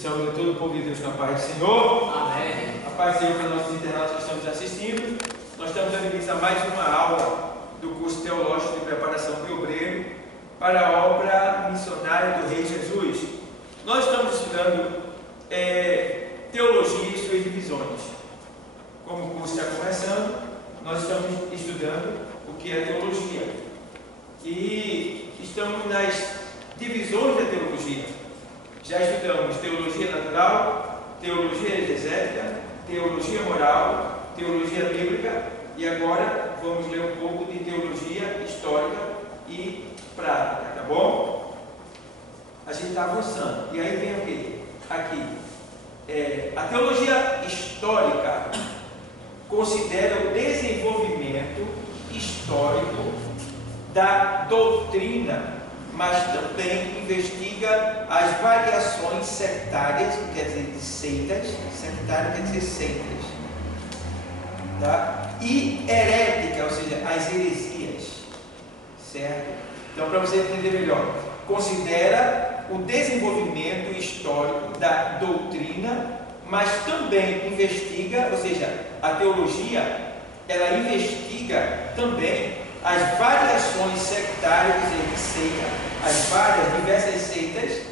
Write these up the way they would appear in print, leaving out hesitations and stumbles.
Salve a todo o povo de Deus na paz do Senhor. Amém. A paz do Senhor para os nossos internautas que estamos assistindo. Nós estamos dando início a mais uma aula do curso teológico de preparação de obreiro para a obra missionária do Rei Jesus. Nós estamos estudando teologia e suas divisões. Como o curso está começando, nós estamos estudando o que é teologia. E estamos nas divisões da teologia. Já estudamos teologia natural, teologia exegética, teologia moral, teologia bíblica e agora vamos ler um pouco de teologia histórica e prática, tá bom? A gente está avançando. E aí vem o quê? Aqui. A teologia histórica considera o desenvolvimento histórico da doutrina, mas também investiga as variações sectárias, quer dizer, de seitas, sectário quer dizer seitas, tá? E herética, ou seja, as heresias, certo? Então, para você entender melhor, considera o desenvolvimento histórico da doutrina, mas também investiga, ou seja, a teologia, ela investiga também as variações sectárias, quer dizer, de seita, as várias, diversas seitas,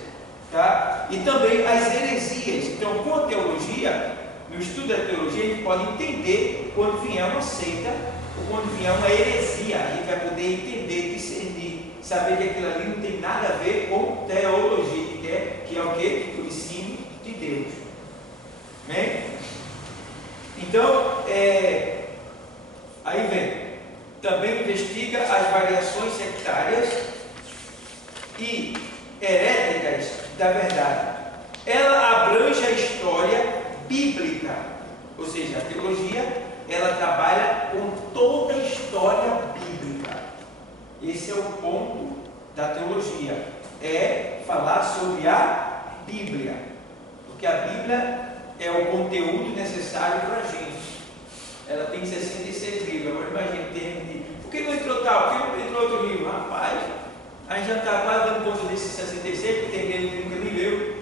tá? E também as heresias. Então, com a teologia, no estudo da teologia, a gente pode entender quando vier uma seita ou quando vier uma heresia. A gente vai poder entender, discernir, saber que aquilo ali não tem nada a ver com teologia, que é o quê? O ensino de Deus. Amém? Então, aí vem. Também investiga as variações sectárias e heréticas da verdade. Ela abrange a história bíblica, ou seja, a teologia, ela trabalha com toda a história bíblica. Esse é o ponto da teologia, é falar sobre a Bíblia, porque a Bíblia é o conteúdo necessário para a gente. Ela tem 66 livros. Agora imagine, por que não entrou tal? Por que não entrou outro livro? Rapaz, a gente já está quase dando conta desses 66, porque tem gente que nunca nem leu,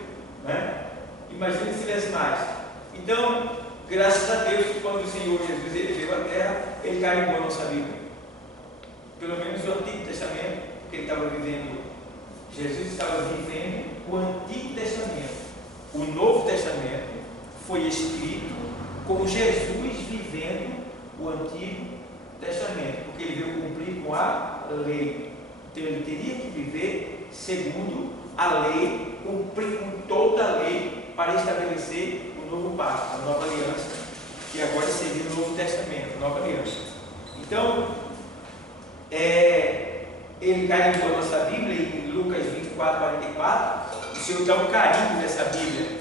né? Imagine se tivesse mais. Então, graças a Deus, que quando o Senhor Jesus veio à Terra, Ele carimbou a nossa Bíblia. Pelo menos o Antigo Testamento, porque Ele estava vivendo, Jesus estava vivendo o Antigo Testamento. O Novo Testamento foi escrito com Jesus vivendo o Antigo Testamento, porque ele veio cumprir com a lei. Então ele teria que viver segundo a lei, cumprir com toda a lei para estabelecer o novo pacto, a nova aliança, que agora seria o Novo Testamento, a nova aliança. Então, ele carimbou a nossa Bíblia em Lucas 24, 44. O Senhor dá um carimbo nessa Bíblia,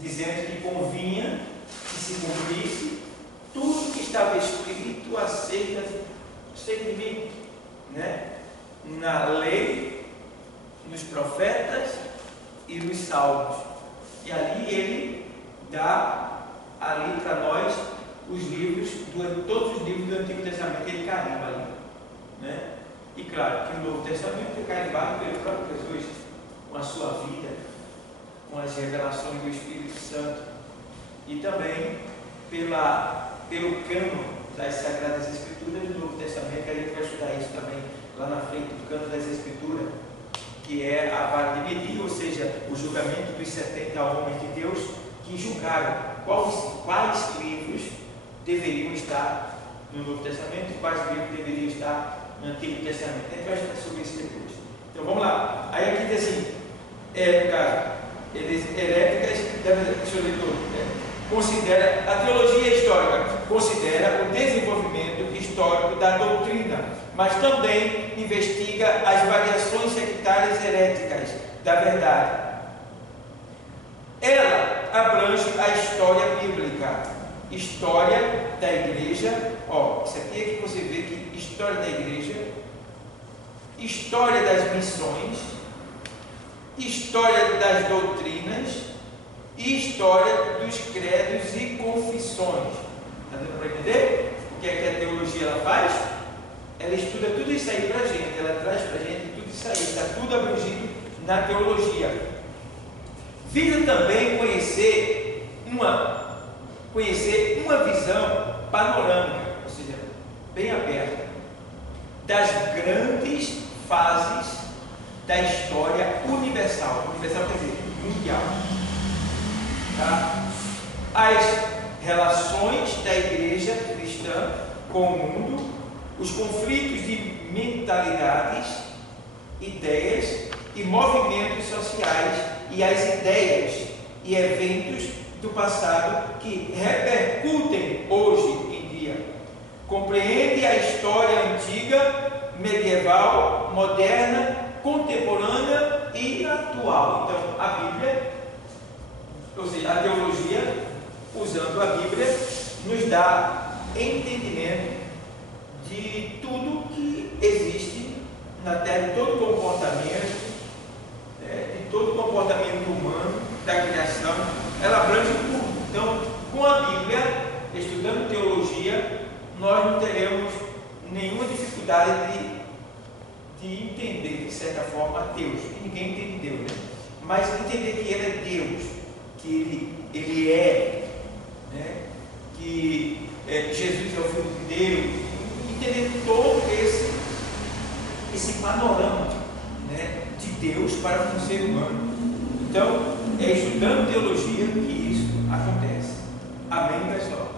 dizendo que convinha que se cumprisse tudo que estava escrito acerca de mim, né? Na lei, nos profetas e nos salmos. E ali ele dá ali para nós os livros, todos os livros do Antigo Testamento, ele carimba ali, né? E claro que o Novo Testamento é carimbado pelo próprio Jesus, com a sua vida, com as revelações do Espírito Santo e também pelo cânon das Sagradas Escrituras do Novo Testamento, que a gente vai estudar isso também lá na frente, o cânon das Escrituras, que é a vara de medir, ou seja, o julgamento dos 70 homens de Deus que julgaram quais livros deveriam estar no Novo Testamento e quais livros deveriam estar no Antigo Testamento. A gente vai estudar sobre isso depois. Então vamos lá. Aí aqui diz assim, no caso, heréticas, considera a teologia histórica, considera o desenvolvimento histórico da doutrina, mas também investiga as variações sectárias heréticas da verdade. Ela abrange a história bíblica, história da igreja, isso aqui é que você vê que história da igreja, história das missões, história das doutrinas e história dos credos e confissões. Está dando para entender o que é que a teologia ela faz? Ela estuda tudo isso aí para a gente, ela traz para a gente tudo isso aí, está tudo abrangido na teologia. visa também conhecer uma visão panorâmica, ou seja, bem aberta, das grandes fases da história universal. Universal quer dizer mundial. Tá? As relações da igreja cristã com o mundo, os conflitos de mentalidades, ideias e movimentos sociais e as ideias e eventos do passado que repercutem hoje em dia. Compreende a história antiga, medieval, moderna, contemporânea e atual. Então, a Bíblia, ou seja, a teologia, usando a Bíblia, nos dá entendimento de tudo que existe na Terra, de todo comportamento, de todo comportamento humano, da criação. Ela abrange tudo. Então, com a Bíblia, estudando teologia, nós não teremos nenhuma dificuldade de entender, de certa forma, Deus. E ninguém entende Deus, né? Mas entender que Ele é Deus, que Ele é, né? Que Jesus é o Filho de Deus. Entender todo esse panorama, né, de Deus para um ser humano. Então, é estudando teologia que isso acontece. Amém, pessoal?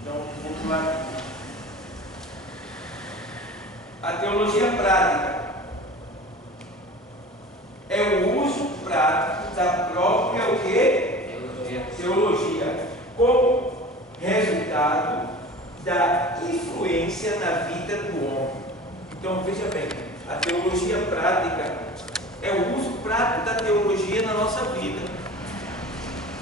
Então, vamos lá. A teologia prática é o uso prático da própria o quê? Teologia, como resultado da influência na vida do homem. Então, veja bem, a teologia prática é o uso prático da teologia na nossa vida.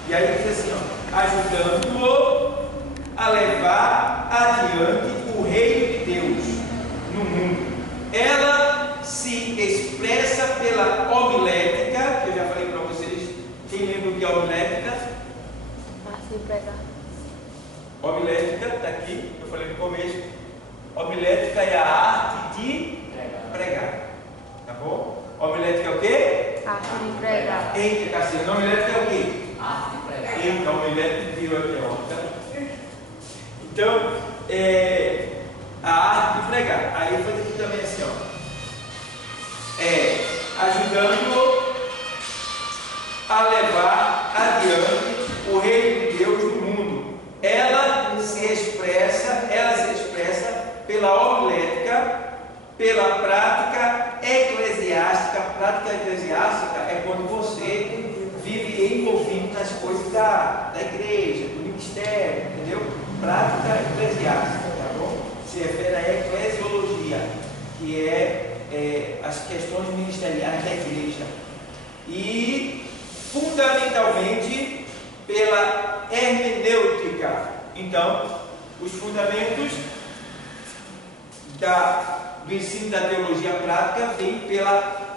E aí diz assim, ó, ajudando-o a levar adiante o reino de Deus no mundo. Ela se expressa pela homilética, que eu já falei para vocês. Quem lembra o que é homilética? Homilética, está aqui, eu falei no começo. Homilética é a arte de pregar. Tá bom? Homilética é o quê? Arte de pregar. Eita, Cassiano, homilética é o quê? Arte de pregar. Eita, homilética virou aqui, ó. Então, a arte de pregar. Aí foi aqui também assim, ó. Ajudando a levar adiante o reino de Deus no mundo. Ela se expressa pela homilética, pela prática eclesiástica. A prática eclesiástica é quando você vive envolvido nas coisas da igreja, do ministério, entendeu? Prática eclesiástica, tá bom? Se refere à eclesiologia, que é as questões ministeriais da igreja. E, fundamentalmente, pela hermenêutica. Então, os fundamentos do ensino da teologia prática vêm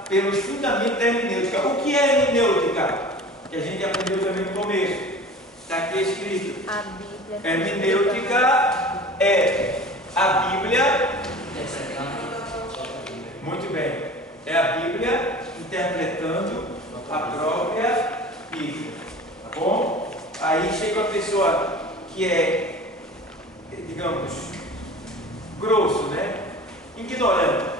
pelos fundamentos da hermenêutica. O que é hermenêutica? Que a gente aprendeu também no começo. Está aqui escrito. A Bíblia. Hermenêutica é a Bíblia. Muito bem. É a Bíblia interpretando a própria Bíblia. Tá bom? Aí chega uma pessoa que é, digamos, grosso, né? Ignorante.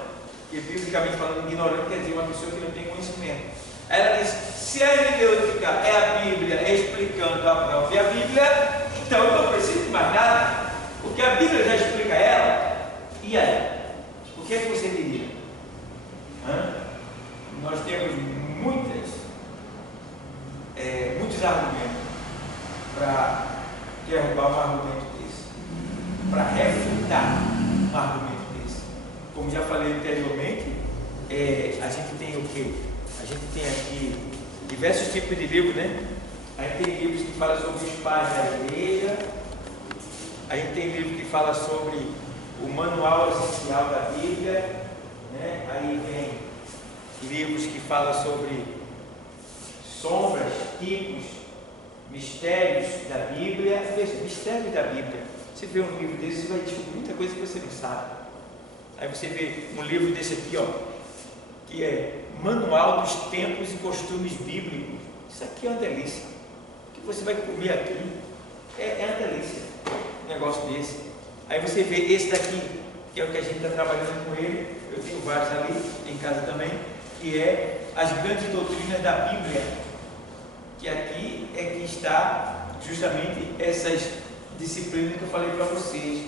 Porque, biblicamente falando, ignorante quer dizer uma pessoa que não tem conhecimento. Aí ela diz: se a hermenêutica é a Bíblia explicando a própria Bíblia, então eu não preciso de mais nada, porque a Bíblia já explica ela. E aí? O que é que você diria? Nós temos muitos argumentos para derrubar um argumento desse, para refutar um argumento desse. Como já falei anteriormente, a gente tem o quê? A gente tem aqui diversos tipos de livros, né? A gente tem livros que falam sobre os pais da igreja, a gente tem livro que fala sobre o manual essencial da Bíblia, né? Aí vem livros que falam sobre sombras, tipos, mistérios da Bíblia. Mistérios da Bíblia. Você vê um livro desse, você vai descobrir muita coisa que você não sabe. Aí você vê um livro desse aqui, ó, que é Manual dos Tempos e Costumes Bíblicos. Isso aqui é uma delícia. O que você vai comer aqui é uma delícia, um negócio desse. Aí você vê esse daqui, que é o que a gente está trabalhando com ele. Eu tenho vários ali em casa também, que é as grandes doutrinas da Bíblia, que aqui é que está justamente essas disciplinas que eu falei para vocês,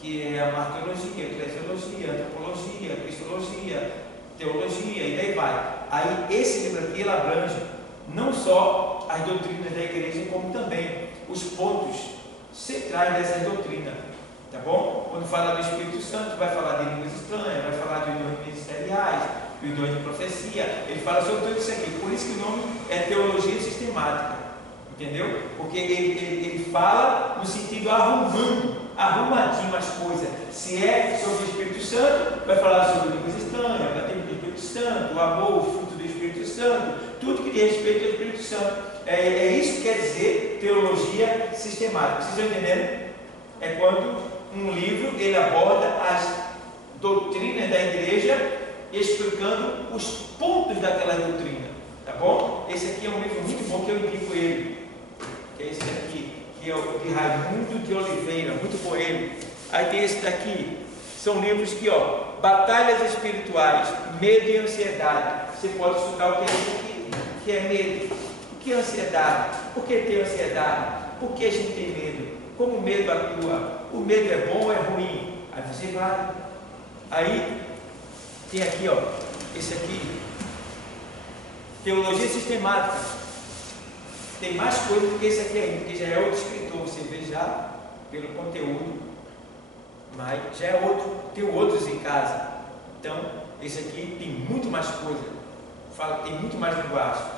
que é a martyrologia, eclesiologia, antropologia, cristologia, teologia, e daí vai. Aí esse livro aqui, ele abrange não só as doutrinas da igreja, como também os pontos centrais dessas doutrinas, tá bom? Quando fala do Espírito Santo, vai falar de línguas estranhas, vai falar de dons ministeriais, de dons de profecia, ele fala sobre tudo isso aqui. Por isso que o nome é teologia sistemática, entendeu? Porque ele fala no sentido arrumadinho as coisas. Se é sobre o Espírito Santo, vai falar sobre línguas estranhas, vai ter do Espírito Santo, o amor, o fruto do Espírito Santo, tudo que diz respeito ao Espírito Santo. É isso que quer dizer teologia sistemática. Vocês estão entendendo? É quando um livro ele aborda as doutrinas da igreja, explicando os pontos daquela doutrina, tá bom? Esse aqui é um livro muito bom que eu indico ele, que é esse daqui, que é o de Raimundo de Oliveira, muito bom ele. Aí tem esse daqui, são livros que, Batalhas Espirituais, Medo e Ansiedade. Você pode estudar o que é isso aqui, que é medo, o que é ansiedade, por que tem ansiedade, por que a gente tem medo, como o medo atua, o medo é bom ou é ruim. Aí você vai, aí tem aqui, esse aqui, teologia sistemática. Tem mais coisa do que esse aqui ainda, porque já é outro escritor, você vê já pelo conteúdo, mas já é outro, tem outros em casa. Então, esse aqui tem muito mais coisa, tem muito mais linguagem.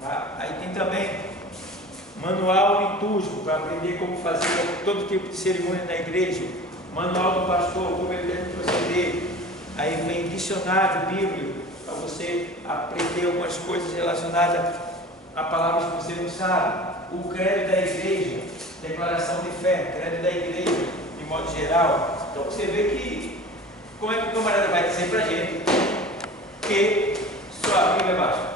Tá? Aí tem também manual litúrgico para aprender como fazer todo tipo de cerimônia na igreja, manual do pastor, como ele deve proceder. Aí vem dicionário bíblico para você aprender algumas coisas relacionadas a palavras que você não sabe. O credo da igreja, declaração de fé, credo da igreja, de modo geral. Então você vê que, como é que o camarada vai dizer para a gente que só a Bíblia basta?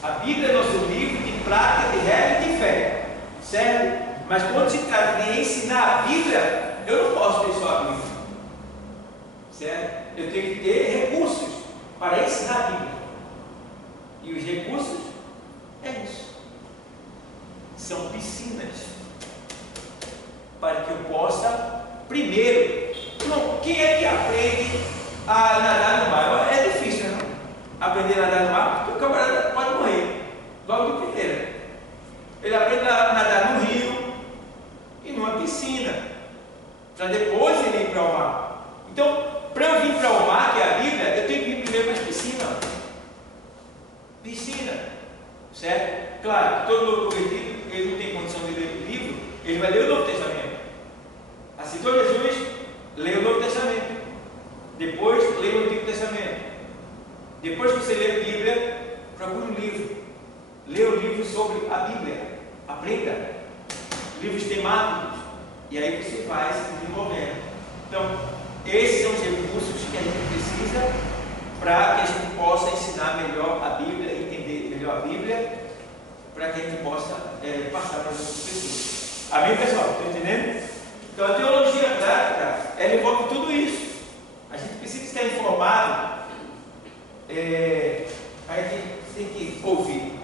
A Bíblia é nosso livro de prática, de regra e de fé, certo? Mas quando se trata de ensinar a Bíblia, eu não posso ter só a Bíblia, certo? Eu tenho que ter recursos para ensinar a Bíblia. E os recursos é isso. São piscinas para que eu possa, primeiro, quem é que aprende a nadar no mar? É difícil, né? Aprender a nadar no mar, porque o camarada pode morrer logo de primeira. Ele aprende a nadar no rio e numa piscina, para depois ele ir para o mar. Então, para eu vir para o mar, que é a Bíblia, eu tenho que ir primeiro para a piscina. Piscina, certo? Claro, todo novo convertido, ele não tem condição de ler o livro, ele vai ler o Novo Testamento. Aceitou Jesus, lê o Novo Testamento. Depois, lê o Antigo Testamento. Depois que você lê a Bíblia, procure um livro. Lê o livro sobre a Bíblia. Aprenda. Livros temáticos. E aí você vai se desenvolvendo. Então, esses são os recursos que a gente precisa para que a gente possa ensinar melhor a Bíblia, entender melhor a Bíblia, para que a gente possa passar para as outras pessoas. Amém, pessoal? Estão entendendo? Então, a teologia prática, ela envolve tudo isso. A gente precisa estar informado. A gente tem que ouvir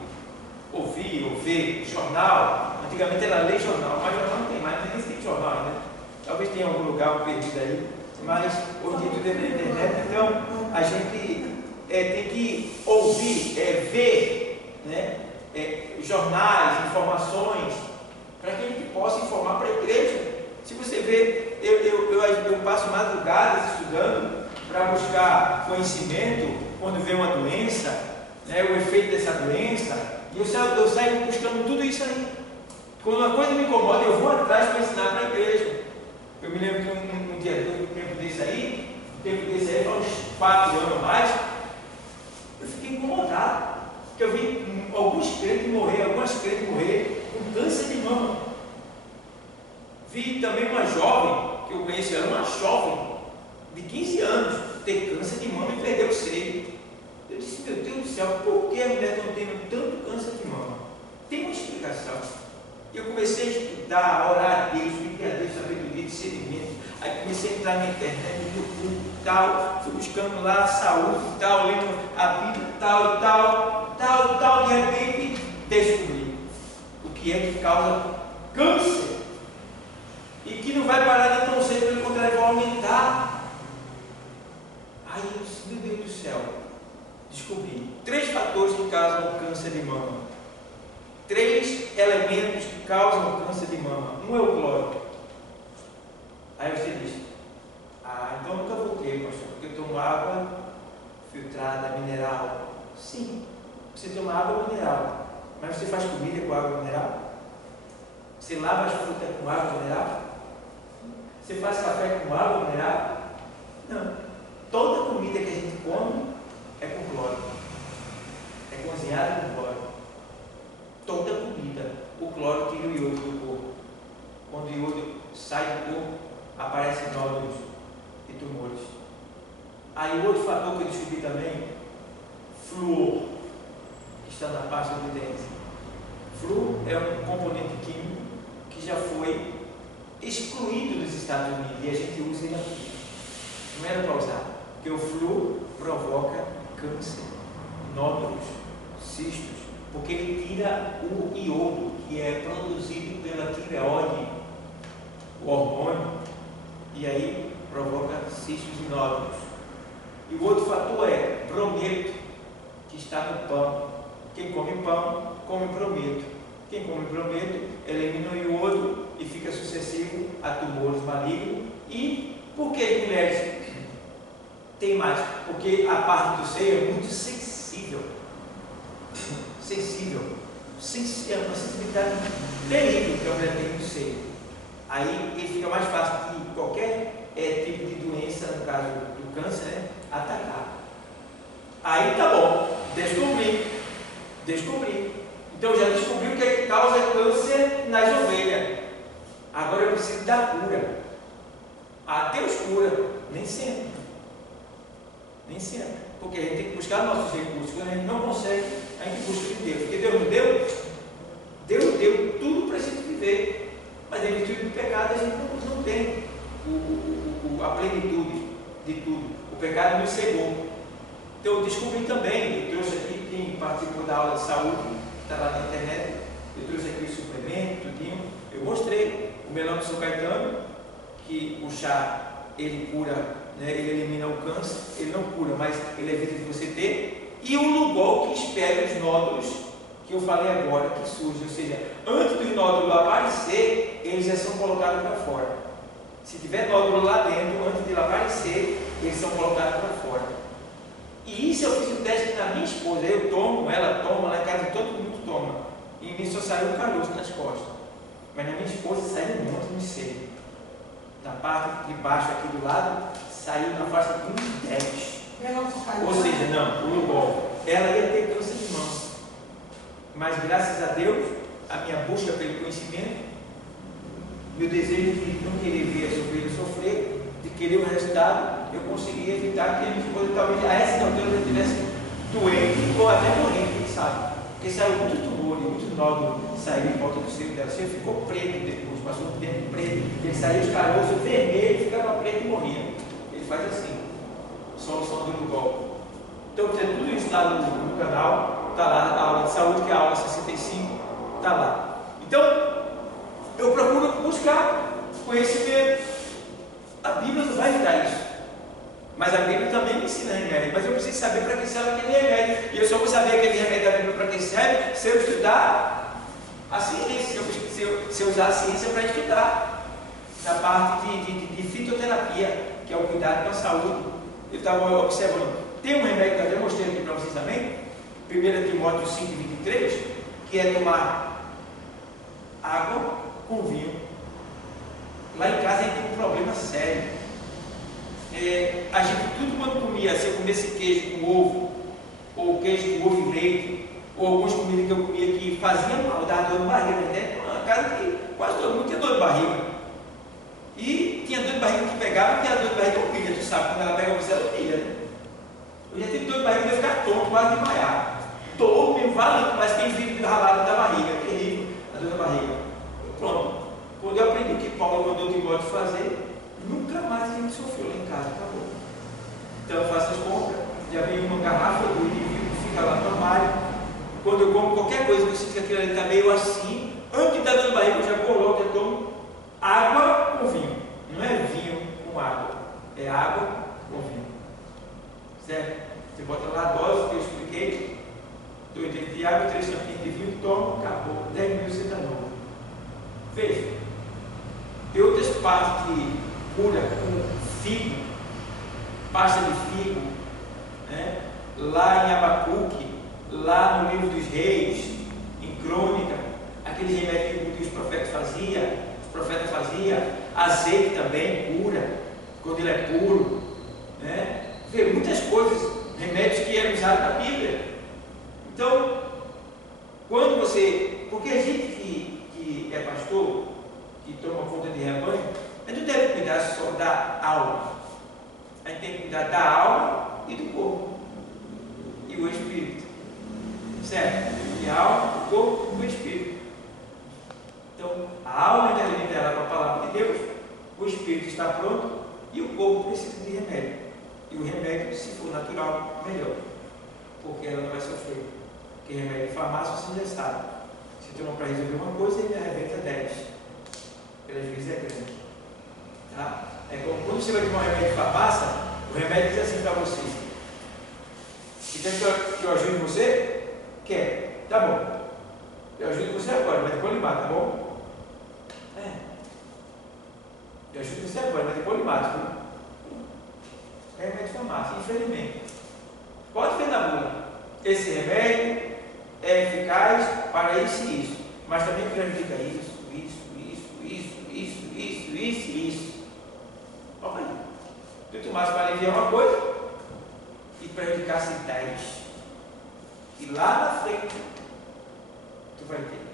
ou ver jornal. Antigamente era ler jornal, mas jornal não tem mais, nem tem jornal, né? Talvez tenha algum lugar perdido aí, mas hoje em dia tudo é na internet, então a gente tem que ouvir, ver, né? Jornais, informações, para que a gente possa informar para a igreja. Se você vê, eu passo madrugadas estudando para buscar conhecimento quando vem uma doença, né, o efeito dessa doença, e eu saio buscando tudo isso aí. Quando uma coisa me incomoda, eu vou atrás para ensinar para a igreja. Eu me lembro que um tempo desse aí, há uns 4 anos ou mais, eu fiquei incomodado, porque eu vi algumas crentes morrer com câncer de mama. Vi também uma jovem, que eu conheci, ela uma jovem de 15 anos, ter câncer de mama e perder o seio. céu, por que a mulher está tendo tanto câncer de mama? Tem uma explicação. Eu comecei a estudar, a orar a Deus, pedir a Deus sabedoria, discernimento. Aí comecei a entrar na internet, no YouTube e tal, fui buscando lá a saúde e tal, lendo a Bíblia tal, de repente descobri o que é que causa câncer e que não vai parar de tão cedo, pelo contrário, vai aumentar. Aí eu disse, meu Deus do céu, descobri 3 fatores que causam o câncer de mama. 3 elementos que causam o câncer de mama. Um é o cloro. Aí você diz, então nunca voltei, pastor, porque eu tomo água filtrada, mineral. Sim, você toma água mineral, mas você faz comida com água mineral? Você lava as frutas com água mineral? Você faz café com água mineral? Não. Toda comida que a gente come é com cloro. É cozinhada com cloro. Toda comida. O cloro tira o iodo do corpo. Quando o iodo sai do corpo, aparecem nódulos e tumores. Aí o outro fator que eu descobri também, flúor, que está na pasta do dente. Flúor é um componente químico que já foi excluído dos Estados Unidos e a gente usa ele aqui. Não era para usar, porque o flúor provoca câncer, nódulos, cistos, porque ele tira o iodo que é produzido pela tireoide, o hormônio, e aí provoca cistos e nódulos. E o outro fator é brometo, que está no pão. Quem come pão, come brometo. Quem come brometo, elimina o iodo e fica suscetível a tumores malignos. E por que as mulheres têm mais? Porque a parte do seio é muito sensível. É uma sensibilidade terrível que a mulher tem no seio. Aí ele fica mais fácil de qualquer tipo de doença, no caso do câncer, né, atacar. Aí tá bom, descobri. Então já descobri o que é que causa câncer nas ovelhas. Agora eu preciso da cura. Deus cura, nem sempre. Porque a gente tem que buscar nossos recursos. Quando a gente não consegue, a gente busca de Deus. Porque Deus não deu? Deus deu tudo para a gente viver. Mas em virtude do pecado a gente não tem a plenitude de tudo. O pecado nos cegou. Então eu descobri também, eu trouxe aqui, quem participou da aula de saúde, está lá na internet, eu trouxe aqui o suplemento, tudinho. Eu mostrei o melão de São Caetano, que o chá, ele cura, né, ele elimina o câncer, ele não cura, mas ele evita de você ter. E o Lugol, que espelha os nódulos, que eu falei agora, que surgem. Ou seja, antes do nódulo aparecer, eles já são colocados para fora. Se tiver nódulo lá dentro, antes de ele aparecer, eles são colocados para fora. E isso eu fiz o teste na minha esposa. Eu tomo, ela toma, lá em casa todo mundo toma. E em mim só saiu um caroço nas costas. Mas na minha esposa saiu um monte de seio. Na parte de baixo aqui do lado, saiu na faixa de uns 10. Ou seja, não, o Lugol. Ela ia ter câncer de mama. Mas graças a Deus, a minha busca pelo conhecimento, meu desejo de não querer ver as ovelhas sofrer, de querer o resultado, eu consegui evitar que a minha esposa talvez a essa altura estivesse doente ou até morrendo, quem sabe? Porque saiu muito tumor, muito nódulo, saiu em volta do seio dela. O seio ficou preto depois, passou um tempo preto, ele saiu os caroços vermelhos, ficava preto e morria. Ele faz assim, solução do Lugol. Então, tudo isso está no canal, está lá a aula de saúde, que é a aula 65, está lá. Então, eu procuro buscar conhecimento. A Bíblia não vai me dar isso. Mas a Bíblia também me ensina remédio. Mas eu preciso saber para que serve aquele remédio. E eu só vou saber aquele remédio da Bíblia para que serve se eu estudar a ciência, se eu usar a ciência para estudar na parte de fitoterapia, que é o cuidado com a saúde. Eu estava observando. Tem um remédio que eu até mostrei aqui para vocês também, 1 Timóteo 5,23, que é tomar água com vinho. Lá em casa a gente tem um problema sério. A gente, tudo quando comia, se eu comesse queijo com ovo, ou queijo com ovo e leite, ou algumas comidas que eu comia que faziam mal, dava dor de barriga, né? Uma casa que quase todo mundo tinha dor de barriga. E tinha dor de barriga que pegava, e tinha dor de barriga que humilha, tu sabe, quando ela pega você, ela humilha, né? Eu já tive dor de barriga de ficar tonto, quase desmaiar. Dor mesmo, valendo, mas tem vídeo ralado da barriga, terrível, a dor da barriga. Pronto. Quando eu aprendi o que Paulo mandou Timóteo fazer, nunca mais a gente sofreu lá em casa, acabou. Então eu faço as compras, já vem uma garrafa do vinho que fica lá no armário. Quando eu como qualquer coisa que eu sinto que aquilo ali está meio assim, antes da dor de barriga eu já coloco, eu tomo água com vinho. Não é vinho com água, é água com vinho. Certo? Você bota lá a dose que eu expliquei, 2 litros de água, 3 tampinhas de vinho, toma, acabou, 10 mil você está novo. Veja, tem outras partes que cura com figo, pasta de figo, né? Lá em Abacuque, lá no livro dos reis, em crônica, aquele remédio que os profetas faziam, azeite também cura, quando ele é puro, né? Vê, muitas coisas, remédios que eram usados na Bíblia. Então, quando você, porque a gente que é pastor, que toma conta de rebanho, a gente não deve cuidar só da alma, a gente tem que cuidar da alma e do corpo, e o espírito, certo? E a alma, o corpo e o espírito. Então, a alma é alimentada com a palavra de Deus, o espírito está pronto e o corpo precisa de remédio. E o remédio, se for natural, melhor, porque ela não vai sofrer. Porque remédio de farmácia você já sabe. Se toma para resolver uma coisa, ele arrebenta 10. Pelas vezes é grande. Tá? É como quando você vai tomar um remédio de farmácia, o remédio diz assim para você: e quer que eu ajude você? Quer? Tá bom. Eu ajudo você agora, mas depois limar, tá bom? Eu ajudo você agora, mas depois limar, tá bom? É remédio de farmácia, infelizmente. Pode ver na bula. Esse remédio é eficaz para isso e isso, mas também prejudica isso. Olha aí. Tu tomasse para aliviar uma coisa e prejudicasse 10. E lá na frente tu vai ter.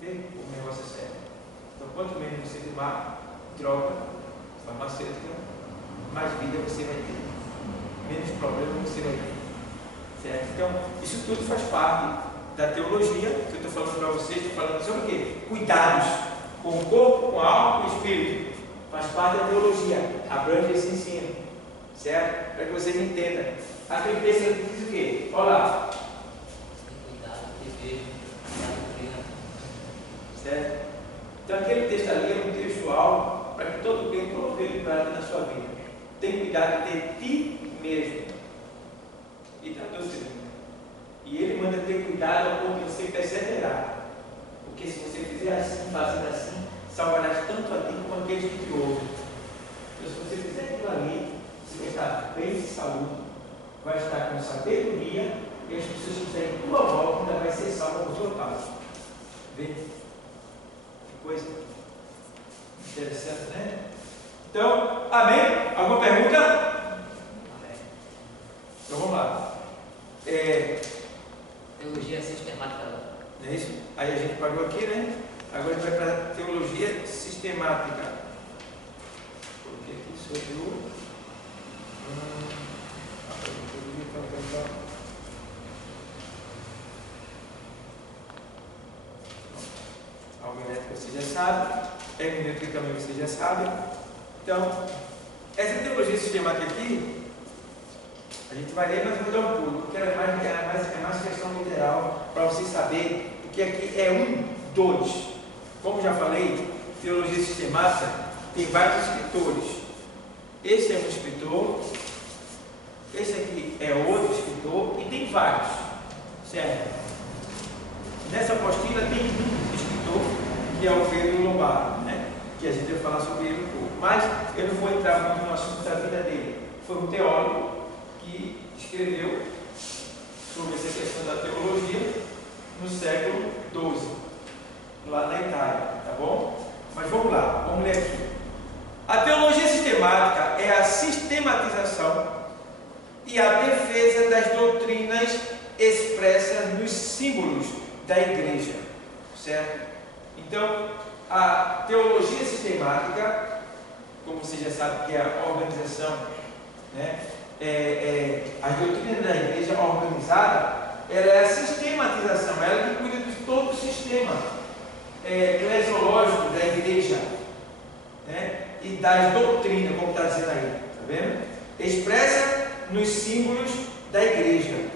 Vê o negócio é sério. Então, quanto menos você tomar droga farmacêutica, mais vida você vai ter. Menos problema você vai ter. Certo? Então, isso tudo faz parte da teologia que eu estou falando para vocês. Estou falando sobre o quê? Cuidados com o corpo, com a alma, com o espírito. Faz parte da teologia. Abrange esse ensino. Certo? Para que vocês entendam. Aquele texto ali diz o quê? Olha lá. Cuidado, dever, cuidado, Certo? Então, aquele texto ali é um textual para que todo bem coloque ele para na sua vida. Tem cuidado de ti mesmo e da tua doutrina. E ele manda ter cuidado ao ponto de você perseverar. Porque se você fizer assim, fazendo assim, salvarás tanto a ti como aqueles que te ouvem. Então, se você fizer aquilo ali, você vai estar bem de saúde, vai estar com sabedoria, e as pessoas que estiverem em tua volta ainda vai ser salva por tua causa. Vê? Que coisa interessante, né? Então, amém? Alguma pergunta? Amém. Então vamos lá. Teologia sistemática. É isso? Aí a gente parou aqui, né? Agora a gente vai para a teologia sistemática. Porque aqui sobre o. Algométrica você já sabe. Hermenêutica também você já sabe. Então, essa teologia sistemática aqui, a gente vai ler, mas eu vou dar um pulo, porque é mais questão literal, para você saber, porque aqui é 2. Como já falei, teologia sistemática tem vários escritores. Esse é um escritor, esse aqui é outro escritor, e tem vários, certo? Nessa apostila tem um escritor, que é o Pedro Lombardo, né? Que a gente vai falar sobre ele um pouco. Mas eu não vou entrar muito no assunto da vida dele. Foi um teólogo que escreveu sobre essa questão da teologia no século XII, lá na Itália, tá bom? Mas vamos lá, vamos ler aqui. A teologia sistemática é a sistematização e a defesa das doutrinas expressas nos símbolos da igreja, certo? Então, a teologia sistemática, como você já sabe que é a organização, né, as doutrinas da igreja organizada, ela é a sistematização, ela que cuida de todo o sistema eclesiológico da igreja, né? E das doutrinas, como está dizendo aí, está vendo? Expressa nos símbolos da igreja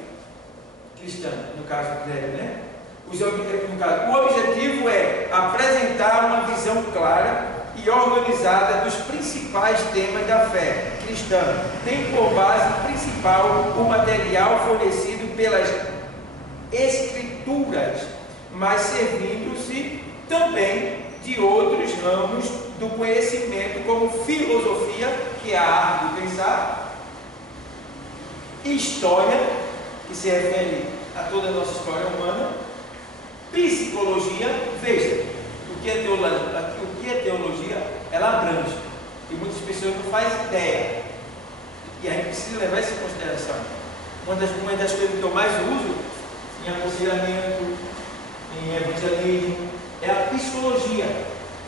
cristã, no caso do clero, né? O objetivo é apresentar uma visão clara e organizada dos principais temas da fé cristã, tem por base principal o material fornecido pelas Escrituras, mas servindo-se também de outros ramos do conhecimento, como filosofia, que é a arte de pensar, história, que se refere a toda a nossa história humana, psicologia. Veja, o que é teologia, ela abrange, e muitas pessoas não fazem ideia, e a gente precisa levar isso em consideração. Uma das coisas que eu mais uso em aconselhamento, em evangelismo, é a psicologia.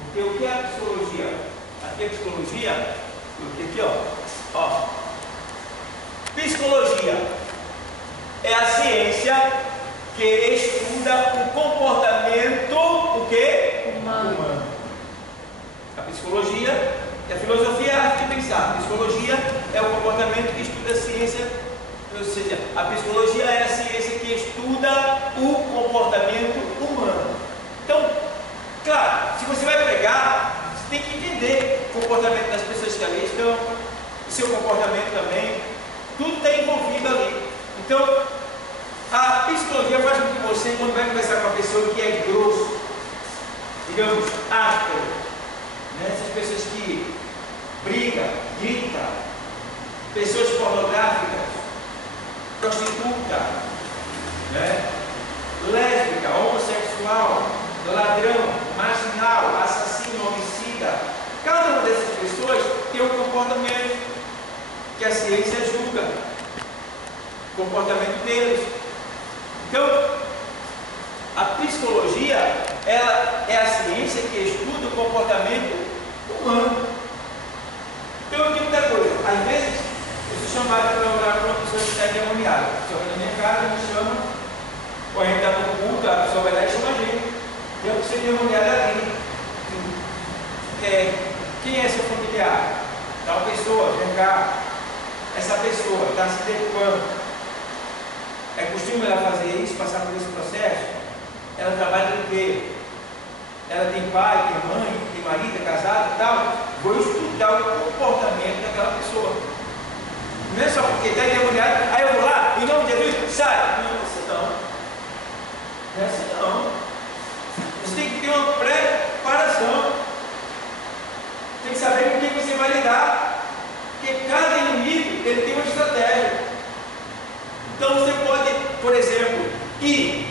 Porque o que é a psicologia? Aqui a psicologia, aqui ó, psicologia é a ciência que estuda o comportamento, o quê? Humano. A psicologia, a filosofia é a arte de pensar. A psicologia é o comportamento que estuda a ciência, ou seja, a psicologia é a ciência que estuda o comportamento humano. Então, claro, se você vai pregar, você tem que entender o comportamento das pessoas que ali estão, o seu comportamento também, tudo está envolvido ali. Então, a psicologia faz com que você, quando vai conversar com uma pessoa que é grosso, digamos, áspero, né? Essas pessoas que brigam, gritam, pessoas pornográficas, prostituta, né? Lésbica, homossexual, ladrão, marginal, assassino, homicida. Cada uma dessas pessoas tem um comportamento que a ciência julga, o comportamento deles. Então, a psicologia, ela é a ciência que estuda o comportamento humano. Então, eu digo muita coisa. Às vezes, eu sou chamado para orar para uma pessoa que está endemoniada. A pessoa vai na minha casa, me chama, ou a gente está no culto, a pessoa vai lá e chama a gente. Eu preciso de endemoniada ali. Quem é seu familiar? Tal pessoa, vem cá. Essa pessoa está se dedicando. É costume ela fazer isso, passar por esse processo? Ela trabalha no quê? Ela tem pai, tem mãe, tem marido, é casada e tal. Vou estudar o comportamento daquela pessoa. Não é só porque está endemoniado, aí eu vou lá, em nome de Jesus, sai. Não é assim não. Não é assim não. Você tem que ter uma preparação. Tem que saber com quem você vai lidar. Porque cada inimigo, ele tem uma estratégia. Então você pode, por exemplo, ir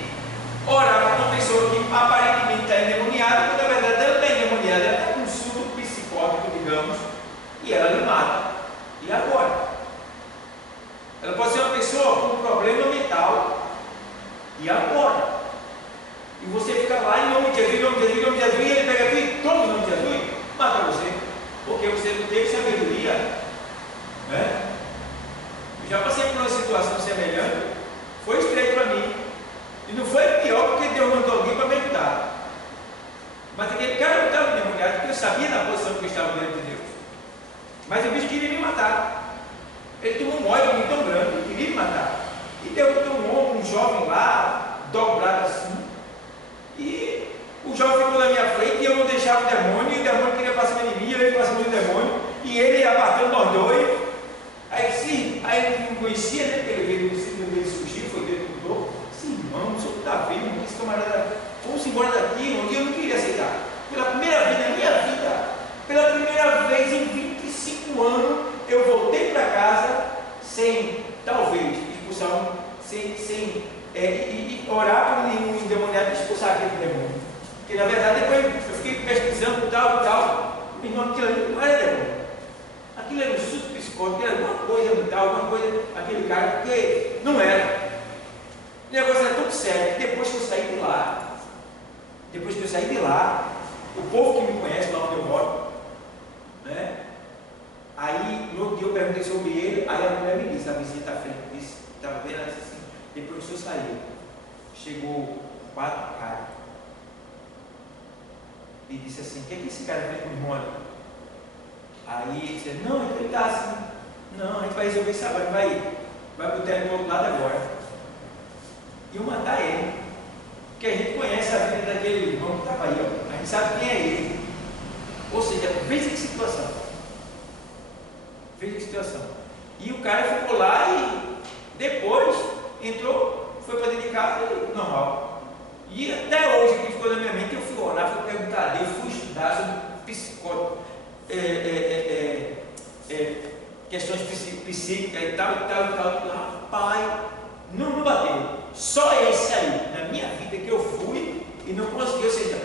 orar para uma pessoa que aparentemente está endemoniada, quando na verdade ela está endemoniada, ela está com um surto psicótico, digamos, e ela lhe mata. E agora? Ela pode ser uma pessoa com um problema mental. E agora? E você fica lá em nome de Jesus, em nome de Jesus, em nome de Jesus, e ele pega aqui e toma o nome de Jesus, mata você. Porque você não teve sabedoria, né? Eu já passei por uma situação semelhante, foi estreito para mim. E não foi pior porque Deus mandou alguém para me ajudar. Mas aquele cara não estava endemoniado, porque eu sabia da posição que eu estava diante de Deus. Mas o bicho queria me matar. Ele tomou um ódio muito tão grande, ele queria me matar. E Deus tomou um jovem lá, dobrado assim. E o jovem ficou na minha frente e eu não deixava o demônio, e o demônio queria passar de mim, ele passava do demônio, e ele apartando nós dois. Aí ele não conhecia, né? Porque ele veio surgir, foi dentro do corpo. Sim, irmão, o senhor está vendo, esse camarada, vamos embora daqui, um dia eu não queria aceitar. Pela primeira vez na minha vida, pela primeira vez em 25 anos, eu voltei para casa sem, talvez, expulsar e orar para nenhum endemoniado e expulsar aquele demônio. Porque na verdade depois eu fiquei pesquisando tal. Irmão, aquilo ali não era demônio. Aquilo era um surto psicótico, era alguma coisa mental, alguma coisa, aquele cara, porque não era. O negócio era tão sério. Depois que eu saí de lá, o povo que me conhece lá onde eu moro, né? Aí no outro dia eu perguntei sobre ele, aí a mulher me disse, 4 caras. E disse assim: o que é que esse cara fez com o irmão? Aí ele disse: não, ele está assim. Não, a gente vai resolver isso agora, vai botar ele do outro lado agora. E matar ele. Porque a gente conhece a vida daquele irmão que estava aí, ó. A gente sabe quem é ele. Ou seja, veja que situação. Veja que situação. E o cara ficou lá e depois entrou, foi para dentro de casa e normal. E até hoje, que ficou na minha mente, eu fui orar, fui perguntar, eu fui estudar sobre psicólogo, questões psíquicas e tal. Rapaz, não bateu. Só esse aí, na minha vida, que eu fui e não consegui, ou seja,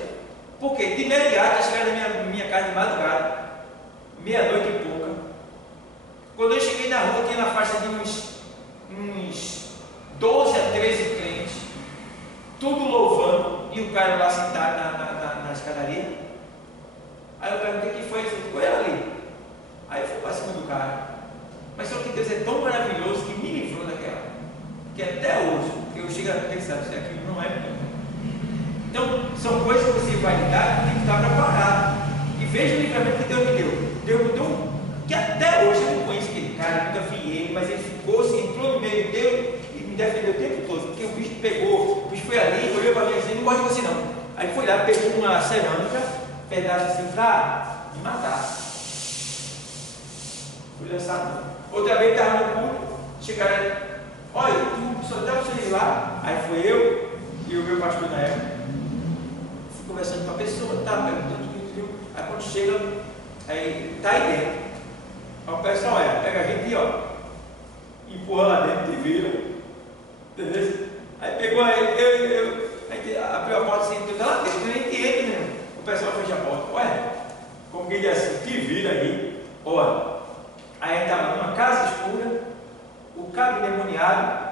porque de imediato eu cheguei na minha casa de madrugada, meia-noite e pouca. Quando eu cheguei na rua, tinha na faixa de uns 12 a 13 crentes, tudo louvando, e o cara lá sentado na escadaria. Aí eu perguntei: o que foi? Ele ficou ali. Aí eu fui para cima do cara. Mas só que Deus é tão maravilhoso que me livrou daquela. Que até hoje eu chego a pensar: isso aqui não é meu. Então, são coisas que você vai lidar, tem que estar preparado. E veja o livramento que Deus me deu. Deus me deu que até hoje eu não conheço aquele cara, nunca vi ele, mas ele ficou, se entrou no meio dele e me defendeu o tempo todo. Porque o bicho pegou, o bicho foi ali, olhou para mim assim: não gosto de você não. Aí foi lá, pegou uma cerâmica, pedaço assim, para me matar. Fui lançado. Outra vez estava no culto, chegaram ali: olha, tu só dá você ir lá. Aí foi eu e o meu pastor na época. Fui conversando com a pessoa, tá, perguntando tudo. Aí quando chega, aí tá aí dentro. Aí o pessoal pega a gente, ó, empurra lá dentro e vira. Entendeu? Aí pegou aí, a gente abriu a porta assim, tudo lá dentro, a gente entra, né? O pessoal fecha a porta. Ué, como que ele diz assim, te vira aí. Olha, aí a gente estava numa casa escura, o cabo endemoniado,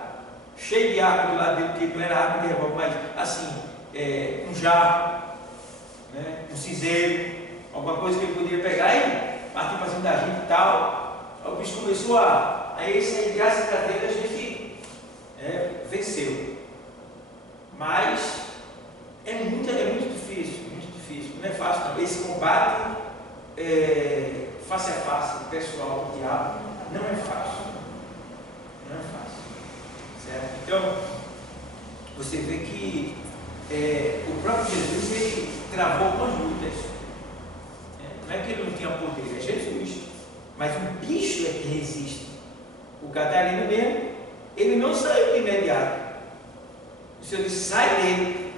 cheio de água do lado dele, que não era água de revólver, mas assim, um jarro, né, um cinzeiro, alguma coisa que ele poderia pegar e partir para cima da gente e tal. Aí o bicho começou aí isso aí, graças a Deus, a gente venceu. Mas é muito difícil, não é fácil não. Esse combate face a face, pessoal do diabo, não é fácil. Não é fácil. Certo? Então, você vê que o próprio Jesus, ele travou com as lutas. Não é que ele não tinha poder, é Jesus. Mas o bicho é que resiste. O gadareno mesmo, ele não saiu de imediato. O Senhor disse: sai dele.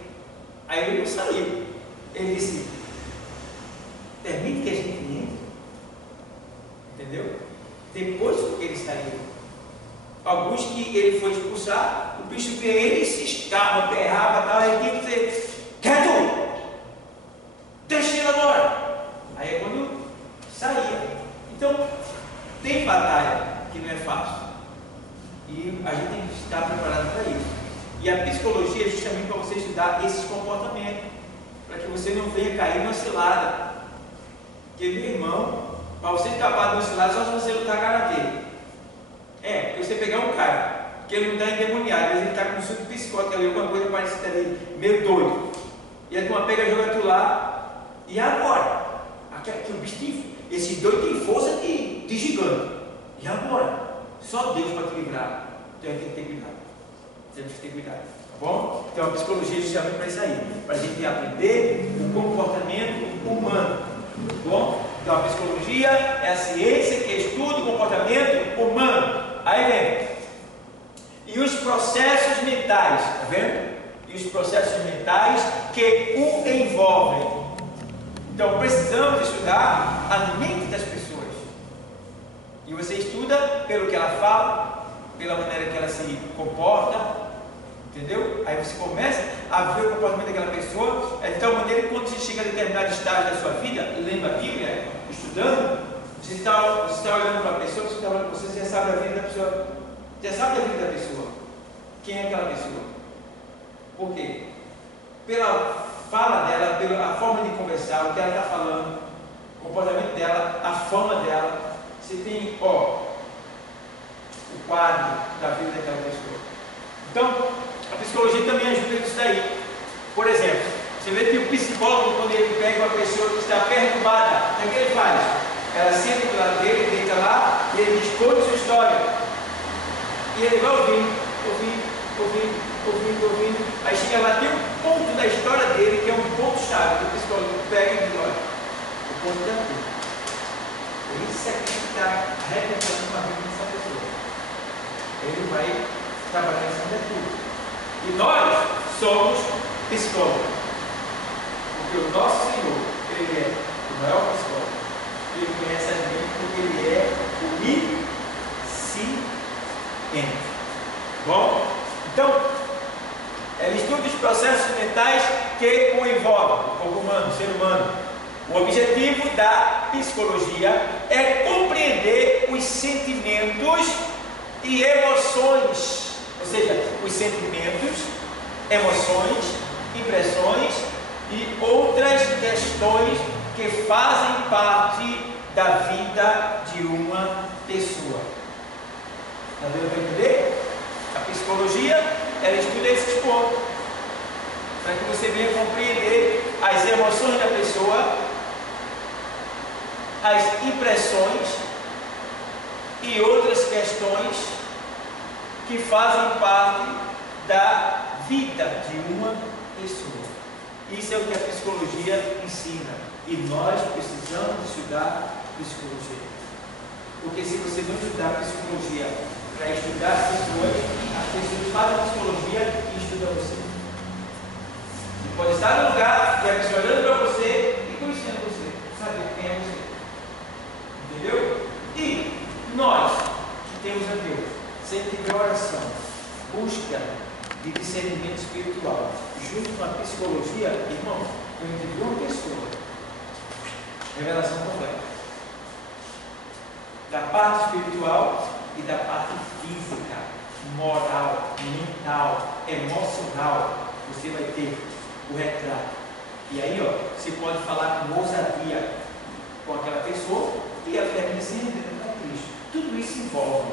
Aí ele não saiu. Ele disse: permite que a gente entre. Entendeu? Depois que ele saiu. Alguns que ele foi expulsar, o bicho veio ele e se escava, berrava, tal, ele tinha que dizer: quieto! Deixa ele agora! Aí é quando saía. Então, tem batalha que não é fácil. E a gente tem que estar preparado para isso. E a psicologia é justamente para você estudar esses comportamentos, para que você não venha cair numa cilada. Porque, meu irmão, para você escapar de uma cilada, só se você lutar karatê. Porque você pegar um cara que ele não está endemoniado, mas ele está com um surto psicótico ali, alguma coisa parecida ali, meio doido. E a turma pega, joga tu lá. E agora? Aquele bicho tem, esses dois têm força de gigante. E agora? Só Deus para te livrar. Então a gente tem que ter cuidado. Temos que ter cuidado. Tá bom? Então a psicologia é justamente para isso aí. Para a gente aprender o comportamento humano. Tá bom? Então a psicologia é a ciência que estuda o comportamento humano. Aí vem. E os processos mentais. Tá vendo? E os processos mentais que o envolvem. Então precisamos estudar a mente das pessoas. E você estuda pelo que ela fala, pela maneira que ela se comporta, entendeu? Aí você começa a ver o comportamento daquela pessoa, de tal maneira que quando você chega a determinado estágio da sua vida, lendo a Bíblia, estudando, você está olhando para a pessoa, você já sabe a vida da pessoa, já sabe a vida da pessoa. Quem é aquela pessoa? Por quê? Pela fala dela, pela forma de conversar, o que ela está falando, o comportamento dela, a fama dela. Você tem, o quadro da vida daquela pessoa. Então, a psicologia também ajuda nisso daí. pega uma pessoa que está perturbada, o que ele faz? Ela senta do lado dele, deita lá, e ele diz toda a sua história. E ele vai ouvindo. Aí chega lá, tem um ponto da história dele, que é um ponto-chave, que o psicólogo pega e diz, olha, o ponto da vida. Isso aqui está arrebentando uma vida dessa pessoa. Ele vai trabalhar em cima de tudo. E nós somos psicólogos. Porque o nosso Senhor, Ele é o maior psicólogo. Ele conhece a gente porque Ele é onisciente. Bom? Então, ele estuda os processos mentais que o envolvem, o corpo humano, o ser humano. O objetivo da psicologia é compreender os sentimentos e emoções, ou seja, os sentimentos, emoções, impressões e outras questões que fazem parte da vida de uma pessoa. Está dando para entender? A psicologia, ela estuda esses pontos, para que você venha compreender as emoções da pessoa, as impressões e outras questões que fazem parte da vida de uma pessoa. Isso é o que a psicologia ensina. E nós precisamos estudar psicologia. Porque se você não estudar psicologia para estudar as pessoas fazem psicologia e estudam você. Você pode estar no lugar e a pessoa olhando para você e conhecendo você, saber quem é você. Entendeu? E nós, que temos a Deus, sempre de oração, busca de discernimento espiritual, junto com a psicologia, irmão, entre uma pessoa, revelação completa. Da parte espiritual e da parte física, moral, mental, emocional, você vai ter o retrato. E aí, ó, você pode falar com ousadia com aquela pessoa e ela termina se rendendo para Cristo. Tudo isso envolve.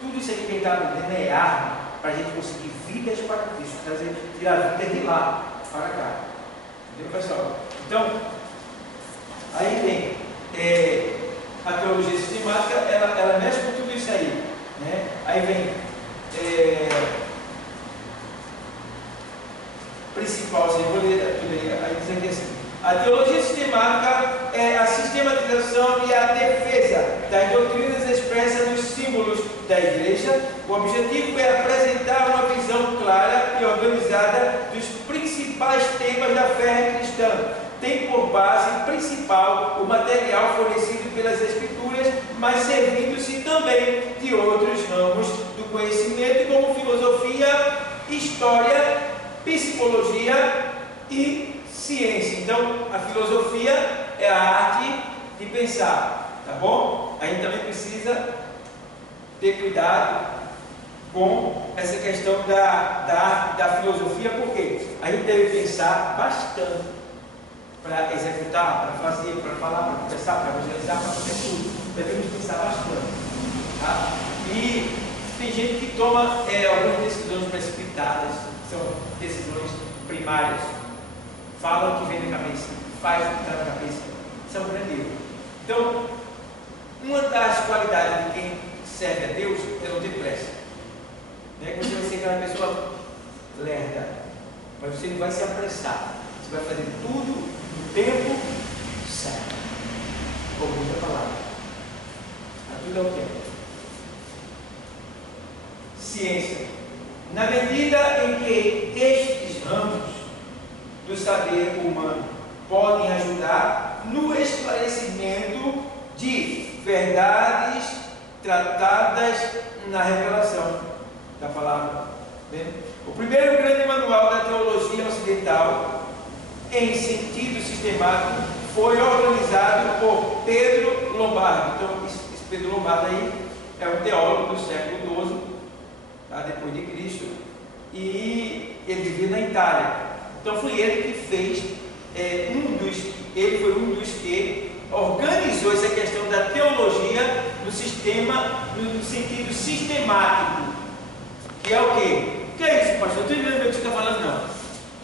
Tudo isso aqui que está dentro é arma para a gente conseguir vidas para Cristo, tirar vidas de lá para cá. Entendeu, pessoal? Então, aí vem a teologia sistemática, ela mexe com tudo isso aí. Né? Aí vem principal, assim, vou ler aí diz aqui assim: a teologia sistemática é a sistematização e a defesa das doutrinas expressas nos símbolos da igreja. O objetivo é apresentar uma visão clara e organizada dos principais temas da fé cristã. Tem por base principal o material fornecido pelas Escrituras, mas servindo-se também de outros ramos do conhecimento, como filosofia, história, psicologia e ciência. Então, a filosofia é a arte de pensar, tá bom? A gente também precisa ter cuidado com essa questão da filosofia, porque a gente deve pensar bastante para executar, para fazer, para falar, para conversar, para evangelizar, para fazer tudo. Devemos pensar bastante. Tá? E tem gente que toma algumas decisões precipitadas, são decisões primárias. Fala o que vem na cabeça, faz o que está na cabeça. Isso é um grande erro. Então, uma das qualidades de quem serve a Deus é não ter pressa. Não é que você vai ser aquela pessoa lerda, mas você não vai se apressar. Você vai fazer tudo no tempo certo. Com muita palavra. A tudo é o tempo. Ciência. Na medida em que estes ramos do saber humano podem ajudar no esclarecimento de verdades tratadas na revelação da palavra. O primeiro grande manual da teologia ocidental, em sentido sistemático, foi organizado por Pedro Lombardo. Então, esse Pedro Lombardo aí é um teólogo do século XII, tá, depois de Cristo, e ele vivia na Itália. Então, foi ele que fez, ele foi um dos que organizou essa questão da teologia no sentido sistemático, que é o quê? O que é isso, pastor? Não estou entendendo o que você está falando, não.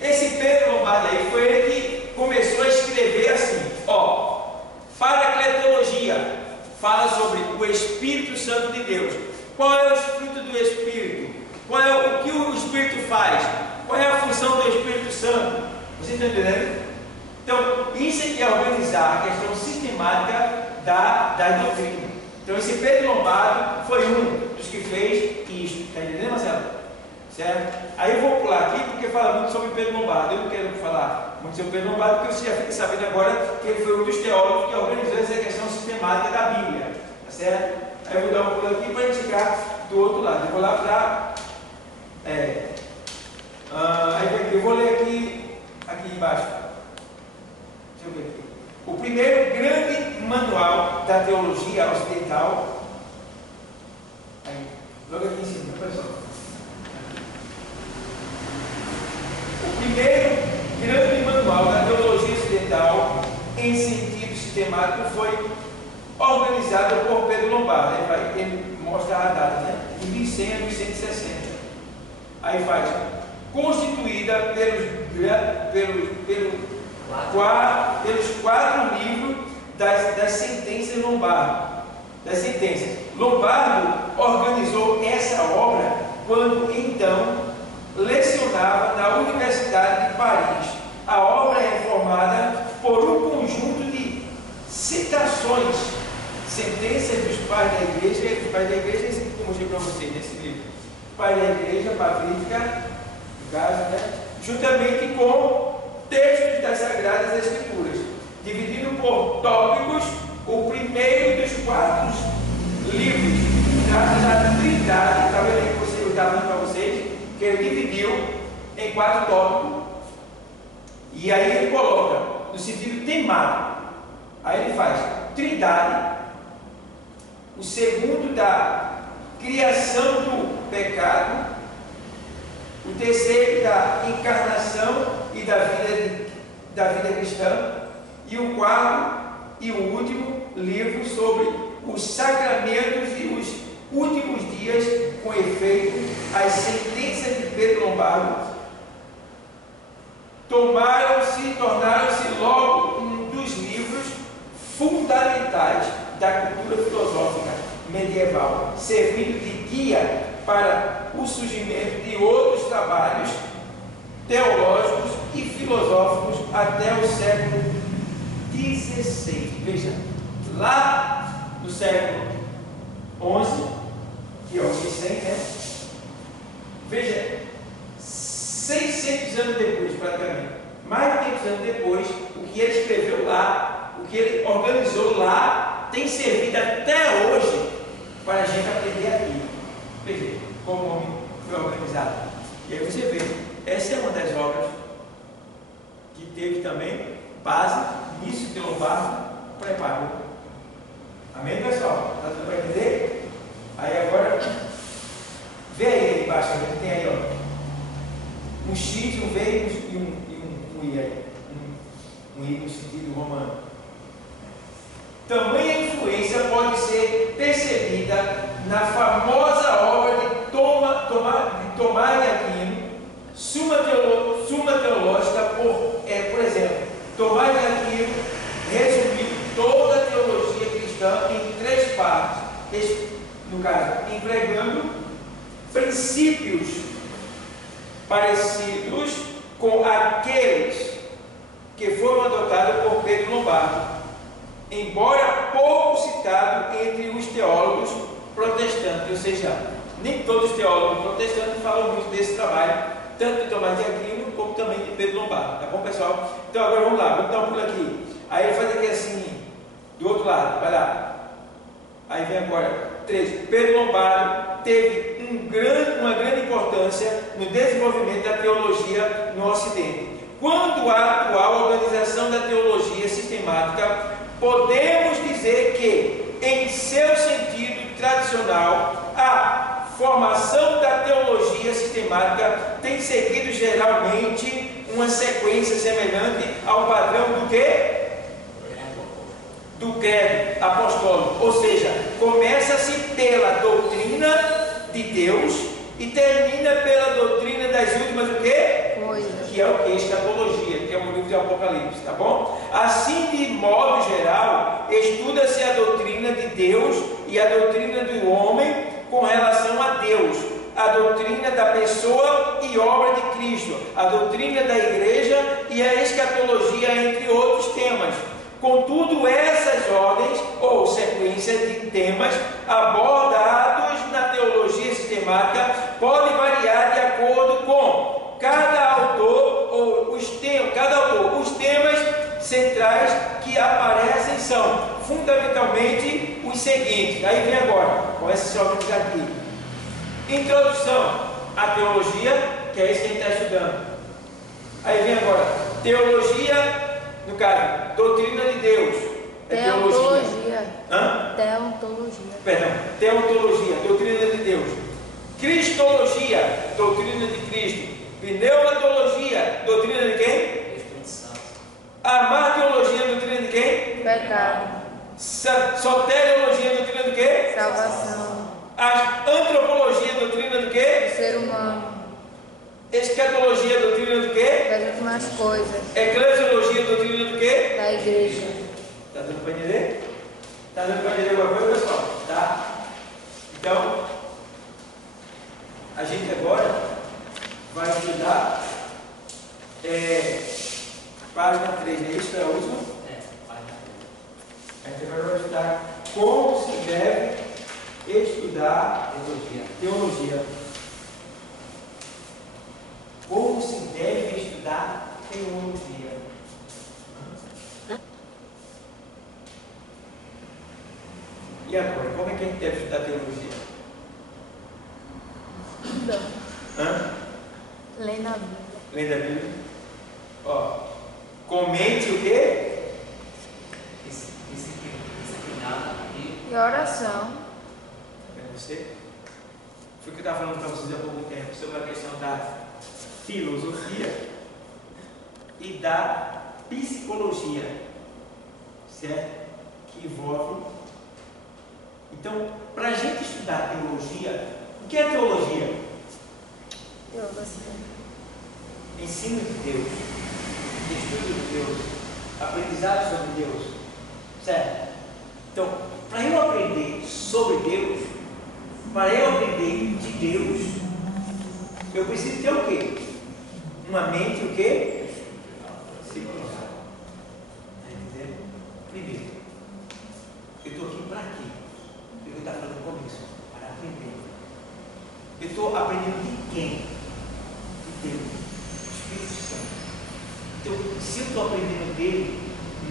Esse Pedro Lombardo aí foi ele que começou a escrever as fala sobre o Espírito Santo de Deus. Qual é o fruto do Espírito? Qual é o que o Espírito faz? Qual é a função do Espírito Santo? Você está entendendo? Então, isso aqui é organizar a questão sistemática da doutrina. Então, esse Pedro Lombardo foi um dos que fez isso. Está entendendo, Marcelo? Certo? Aí eu vou pular aqui porque fala muito sobre Pedro Lombardo. Eu não quero falar muito sobre Pedro Lombardo porque você já fica sabendo agora que ele foi um dos teólogos que organizou essa questão sistemática da Bíblia. Tá certo? Aí eu vou dar um pulo aqui para a gente chegar do outro lado. Eu vou lá para. Eu vou ler aqui embaixo. Deixa eu ver aqui. O primeiro grande manual da teologia ocidental. Aí, logo aqui em cima, pessoal. O primeiro grande manual da teologia ocidental em sentido sistemático foi organizado por Pedro Lombardo. Ele mostra a data, né? De 1100 a 1160. Aí faz constituída pelos 4 livros das sentenças Lombardo. Das sentenças. Lombardo organizou essa obra quando então lecionava na Universidade de Paris. A obra é formada por um conjunto de citações, sentenças dos pais da igreja, esse que eu mostrei para vocês nesse livro. Pai da igreja, patrística, no caso, né? Juntamente com textos das Sagradas Escrituras, dividido por tópicos. O primeiro dos 4 livros da Trindade, está vendo aí que eu estava falando para vocês, que ele dividiu em 4 tópicos, e aí ele coloca no sentido temático. Aí ele faz Trindade, o segundo da criação do pecado, o terceiro da encarnação e da vida cristã, e o 4º e o último livro sobre os sacramentos e os últimos dias, com efeito, as sentenças de Pedro Lombardo tornaram-se logo um dos livros fundamentais da cultura filosófica medieval, servindo de guia para o surgimento de outros trabalhos teológicos e filosóficos até o século XVI. Veja, lá no século XI, que é o 1100, né? Veja, 600 anos depois, praticamente, mais de 500 anos depois, o que ele escreveu lá, o que ele organizou lá, tem servido até hoje para a gente aprender aqui. Veja como o homem foi organizado. E aí você vê, essa é uma das obras que teve também base nisso que Lombardo preparou. Amém, pessoal? Está tudo para entender? Aí agora, vê aí embaixo, tem aí, ó, um X, um V e um I aí. Um I no sentido romano. Tamanha influência pode ser percebida na famosa obra de Tomás de Aquino, Suma Teológica, por exemplo. Tomás de Aquino resumiu toda a teologia cristã em 3 partes, no caso, empregando princípios parecidos com aqueles que foram adotados por Pedro Lombardo, embora pouco citado entre os teólogos protestantes, ou seja, nem todos os teólogos protestantes falam muito desse trabalho, tanto de Tomás de Aquino como também de Pedro Lombardo. Tá bom, pessoal? Então agora vamos lá, vamos dar um pulo aqui. Aí ele faz aqui assim, do outro lado, vai lá. Aí vem agora 3. Pedro Lombardo teve uma grande importância no desenvolvimento da teologia no Ocidente. Quanto à atual organização da teologia sistemática, podemos dizer que, em seu sentido tradicional, a formação da teologia sistemática tem seguido geralmente uma sequência semelhante ao padrão do quê? Do credo apostólico. Ou seja, começa-se pela doutrina de Deus E termina pela doutrina das últimas o quê? Coisas. Que é o que? Escatologia, que é o livro de Apocalipse, tá bom? Assim, de modo geral, estuda-se a doutrina de Deus e a doutrina do homem com relação a Deus, a doutrina da pessoa e obra de Cristo, a doutrina da igreja e a escatologia, entre outros temas. Contudo, essas ordens ou sequência de temas abordados na teologia sistemática podem variar de acordo com cada autor ou os temas centrais que aparecem são fundamentalmente os seguintes. Aí vem agora, começa a se organizar aqui. Introdução à teologia, que é isso que a gente está estudando. Aí vem agora, teologia. No caso, doutrina de Deus. Teologia. Hã? Teontologia. Perdão, teontologia, doutrina de Deus. Cristologia, doutrina de Cristo. Pneumatologia, doutrina de quem? Espírito Santo. Amartiologia, doutrina de quem? Pecado. Soteriologia, doutrina de quê? Salvação. A antropologia, doutrina de quê? Ser humano. Escatologia, doutrina do quê? Das últimas coisas. Eclesiologia, doutrina do quê? Da igreja. Está dando para entender? Está dando para entender alguma coisa, pessoal? Tá? Então, a gente agora vai estudar página 3, é isso? É a última? Página 3. A gente agora vai estudar como se deve estudar teologia. Como se deve estudar teologia? E agora, como é que a gente deve estudar teologia? Hã? Lendo a Bíblia. Lendo a Bíblia. Ó, comente o quê? Disciplinada E oração. Você? Foi o que eu estava falando para vocês há pouco tempo sobre a questão da filosofia e da psicologia, certo? Que envolve. Então, para a gente estudar teologia, o que é teologia? Teologia. Ensino de Deus, estudo de Deus, aprendizado sobre Deus, certo? Então, para eu aprender sobre Deus, para eu aprender de Deus, eu preciso ter o quê? Uma mente o quê? Disciplinada. Está entendendo? Primeiro, eu estou aqui para quê? O que eu estava falando no começo? Para aprender. Eu estou aprendendo de quem? De Deus, do Espírito Santo. Então, se eu estou aprendendo dele,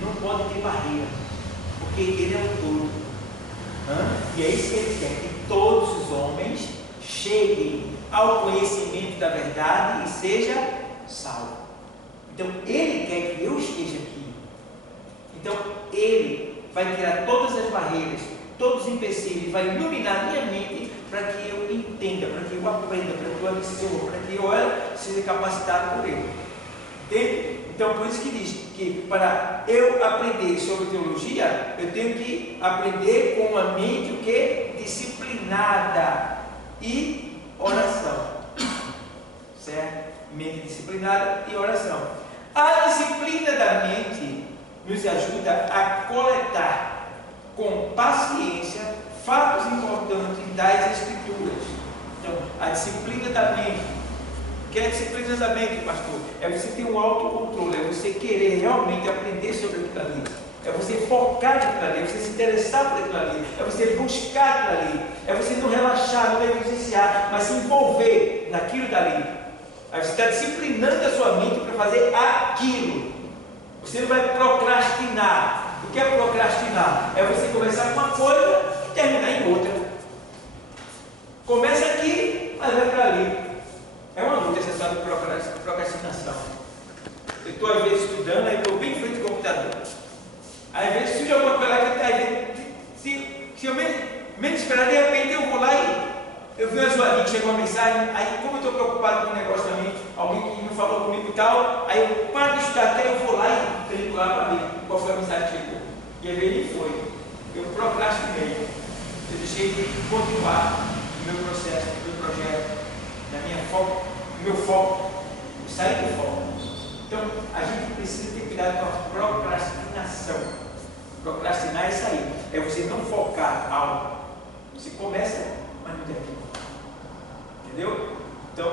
não pode ter barreira, porque ele é o todo. E é isso que ele quer, que todos os homens cheguem ao conhecimento da verdade e seja salvo. Então, ele quer que eu esteja aqui. Então, ele vai tirar todas as barreiras, todos os empecilhos, vai iluminar minha mente para que eu entenda, para que eu aprenda, para que eu absorva, para que eu seja capacitado por ele. Entende? Então, por isso que diz que para eu aprender sobre teologia, eu tenho que aprender com uma mente o que? Disciplinada e oração. Certo? Mente disciplinada e oração. A disciplina da mente nos ajuda a coletar com paciência fatos importantes das Escrituras. Então, a disciplina da mente. O que é a disciplina da mente, pastor? É você ter um autocontrole, é você querer realmente aprender sobre aquilo ali. É você focar naquilo ali, é você se interessar por aquilo ali, é você buscar aquilo ali, é você não relaxar, não negligenciar, mas se envolver naquilo dali. Aí você está disciplinando a sua mente para fazer aquilo. Você não vai procrastinar. O que é procrastinar? É você começar com uma coisa e terminar em outra. Começa aqui, mas vai para ali. É uma luta essa história de procrastinação. Eu estou às vezes estudando, aí estou bem em frente ao computador. Aí às vezes surge alguma coisa que está. Se eu menos esperar, de repente eu vou lá e eu vi uma zoadinha que chegou uma mensagem, aí como eu estou preocupado com o negócio também, alguém que não falou comigo e tal, aí eu paro de estudar até eu vou lá e clico lá para ver qual foi a mensagem que chegou. E às vezes nem foi. Eu procrastinei. Eu deixei de continuar o meu processo, o meu projeto. no meu foco, sair do foco. Então, a gente precisa ter cuidado com a procrastinação. Procrastinar é sair, é você não focar algo. Você começa, mas não termina. Entendeu? Então,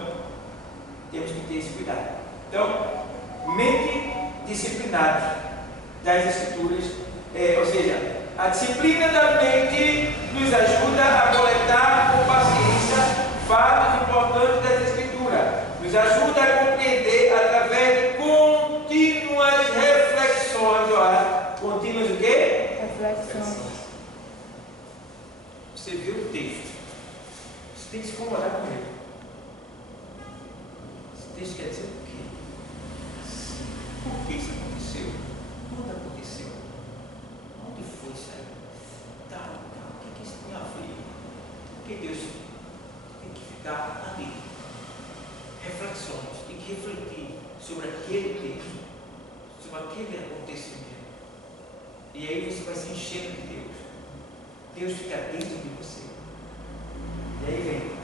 temos que ter esse cuidado. Então, mente disciplinada das Escrituras, ou seja, a disciplina da mente nos ajuda a coletar com paciência fatos importantes das Escrituras, nos ajuda a compreender através de contínuas reflexões. Olha, contínuas o quê? Reflexões. Você viu o texto, você tem que se incomodar com ele. Esse texto quer dizer o quê? Por que isso aconteceu? Quando aconteceu? Onde foi isso aí? Tal. O que isso tem a ver? Porque Deus tem que ficar ali. Reflexões, tem que refletir sobre aquele texto, sobre aquele acontecimento. E aí você vai se enchendo de Deus. Deus fica dentro de você. E aí vem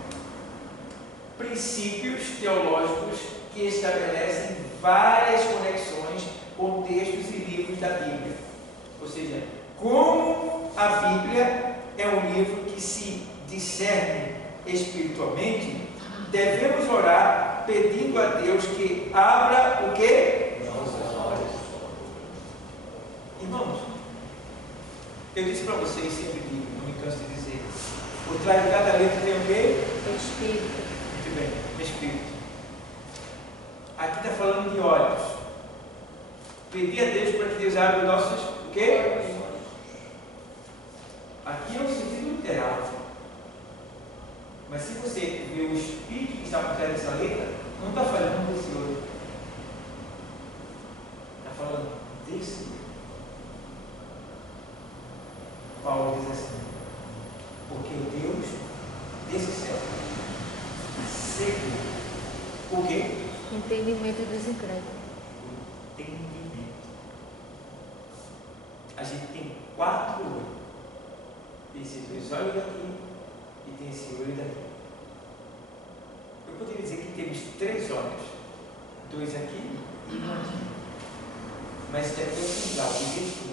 princípios teológicos que estabelecem várias conexões com textos e livros da Bíblia. Ou seja, como a Bíblia é um livro que se discerne espiritualmente, devemos orar pedindo a Deus que abra o quê? Nossos olhos. Irmãos, eu disse para vocês, sempre digo, não me canso de dizer, por trás de cada letra tem o quê? Espírito. Muito bem, Espírito. Aqui está falando de olhos. Pedir a Deus para que Deus abra os nossos, o quê? Aqui é o sentido literal. Mas se você vê o Espírito que está por trás dessa letra, não está falando desse olho. Está falando desse olho. Paulo diz assim: porque o Deus desse céu cegou o quê? Entendimento dos incrédulos. Entendimento. A gente tem 4 olhos. Tem esses 2 olhos daqui e tem esse olho daqui. Eu poderia dizer que temos 3 olhos. 2 aqui e 1 aqui. Mas isso daqui é central, o tudo.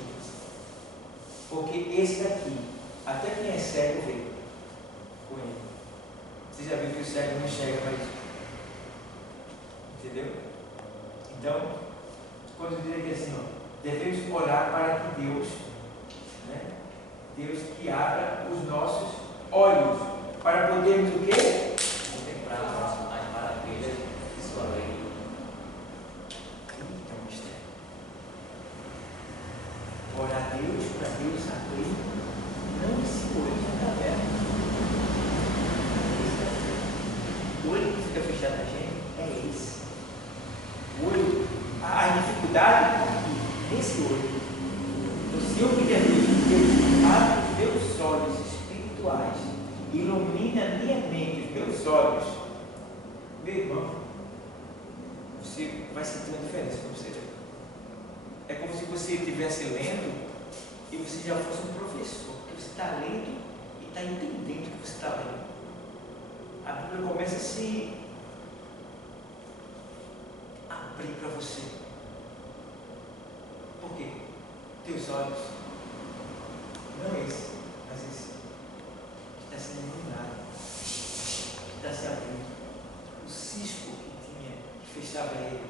Porque esse daqui, até quem é cego vê com ele. Você já viu que o cego não enxerga mais? Entendeu? Então, quando eu digo aqui assim, ó, devemos orar para que Deus, né, Deus que abra os nossos olhos, para podermos o quê? Contemplar as maravilhas de sua lei. Então, mistério. Orar a Deus para Deus abrir, não esse olho que está aberto. O olho que fica fechado na gente é esse. O olho, a dificuldade está aqui, nesse olho. Então, se eu pedir a Deus que Deus abra os meus olhos espirituais, ilumina a minha mente, os meus olhos, meu irmão, você vai sentir uma diferença para você. É como se você estivesse lendo e você já fosse um professor, porque você está lendo e está entendendo o que você está lendo. A Bíblia começa a se abrir para você. Por quê? Teus olhos, não esse, mas esse, está sendo iluminado, está se abrindo. O cisco que fechava ele,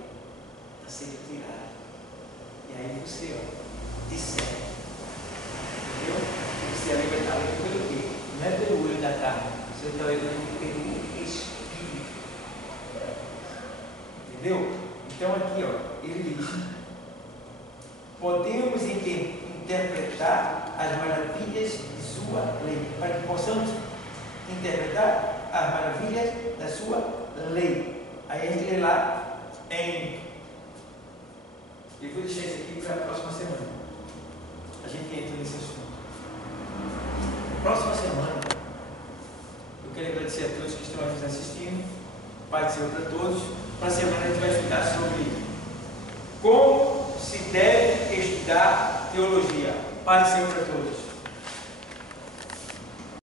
está sendo tirado. E aí você, ó, discerne. Entendeu? Você ali vai estar lendo pelo quê? Não é pelo olho da carne, você está lendo pelo Espírito. Entendeu? Então aqui, ó, ele diz: podemos interpretar as maravilhas de sua lei, para que possamos interpretar as maravilhas da sua lei. Aí a gente lê lá em. Eu vou deixar isso aqui para a próxima semana. A gente entra nesse assunto. Próxima semana, eu quero agradecer a todos que estão nos assistindo. Pai do Senhor para todos. Para a semana a gente vai estudar sobre como se deve estudar teologia. Pai do Senhor para todos.